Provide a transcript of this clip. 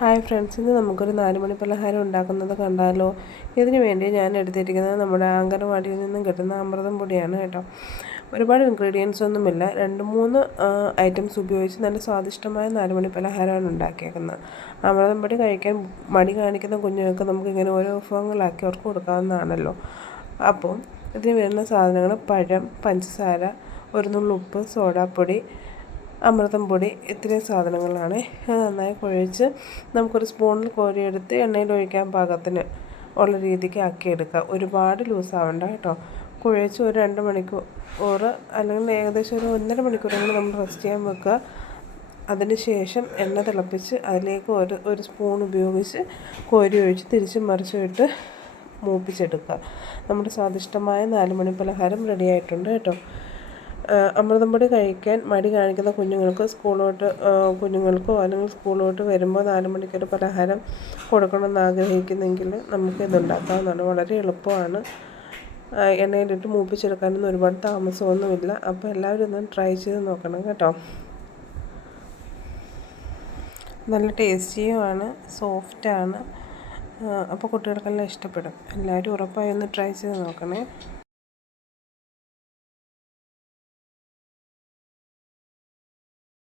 Hi friends ഇന്ന് നമുക്കൊരു നാലുമണി പലഹാരം ഉണ്ടാക്കുന്നത് കണ്ടാലോ? ഇതിനു വേണ്ടി ഞാൻ എടുത്തിരിക്കുന്നത് നമ്മുടെ അങ്കനവാടിയിൽ നിന്നും കിട്ടുന്ന അമൃതം പൊടിയാണ് കേട്ടോ. ഒരുപാട് ഇൻഗ്രീഡിയൻസ് ഒന്നുമില്ല. രണ്ട് മൂന്ന് ഐറ്റംസ് ഉപയോഗിച്ച് നല്ല സ്വാദിഷ്ടമായ നാലുമണി പലഹാരമാണ് ഉണ്ടാക്കിയേക്കുന്നത്. അമൃതം പൊടി കഴിക്കാൻ മടി കാണിക്കുന്ന കുഞ്ഞുങ്ങൾക്ക് നമുക്കിങ്ങനെ ഓരോ വിഭവങ്ങളാക്കി അവർക്ക് കൊടുക്കാവുന്നതാണല്ലോ. അപ്പോൾ ഇതിന് വരുന്ന സാധനങ്ങൾ പഴം പഞ്ചസാര ഒരു നുള്ളുപ്പ് സോഡാപ്പൊടി അമൃതം പൊടി ഇത്രയും സാധനങ്ങളാണ്. നന്നായി കുഴച്ച് നമുക്കൊരു സ്പൂണിൽ കോരിയെടുത്ത് എണ്ണയിൽ ഒഴിക്കാൻ പാകത്തിന് ഉള്ള രീതിക്ക് ആക്കിയെടുക്കുക ഒരുപാട് ലൂസ് ആവേണ്ട കേട്ടോ. കുഴച്ച് ഒരു രണ്ട് മണിക്കൂർ അല്ലെങ്കിൽ ഏകദേശം ഒരു ഒന്നര മണിക്കൂറെങ്കിലും നമ്മൾ റെസ്റ്റ് ചെയ്യാൻ വെക്കുക. അതിന് ശേഷം എണ്ണ തിളപ്പിച്ച് അതിലേക്ക് ഒരു ഒരു സ്പൂൺ ഉപയോഗിച്ച് കോരി ഒഴിച്ച് തിരിച്ച് മറിച്ച് ഇട്ട് മൂപ്പിച്ചെടുക്കുക. നമ്മുടെ സ്വാദിഷ്ടമായ നാലുമണി പലഹാരം റെഡി ആയിട്ടുണ്ട് കേട്ടോ. അമൃതം പൊടി കഴിക്കാൻ മടി കാണിക്കുന്ന കുഞ്ഞുങ്ങൾക്ക് സ്കൂളിലോട്ട് കുഞ്ഞുങ്ങൾക്കോ അല്ലെങ്കിൽ സ്കൂളിലോട്ട് വരുമ്പോൾ നാല് മണിക്കൊരു പലഹാരം കൊടുക്കണമെന്ന് ആഗ്രഹിക്കുന്നെങ്കിൽ നമുക്ക് ഇതുണ്ടാക്കാവുന്നതാണ്. വളരെ എളുപ്പമാണ്. എണ്ണയിലിട്ട് മൂപ്പിച്ചെടുക്കാനൊന്നും ഒരുപാട് താമസമൊന്നുമില്ല. അപ്പോൾ എല്ലാവരും ഒന്ന് ട്രൈ ചെയ്ത് നോക്കണം കേട്ടോ. നല്ല ടേസ്റ്റിയുമാണ് സോഫ്റ്റാണ്. അപ്പോൾ കുട്ടികൾക്കെല്ലാം ഇഷ്ടപ്പെടും. എല്ലാവരും ഉറപ്പായി ഒന്ന് ട്രൈ ചെയ്ത് നോക്കണേ.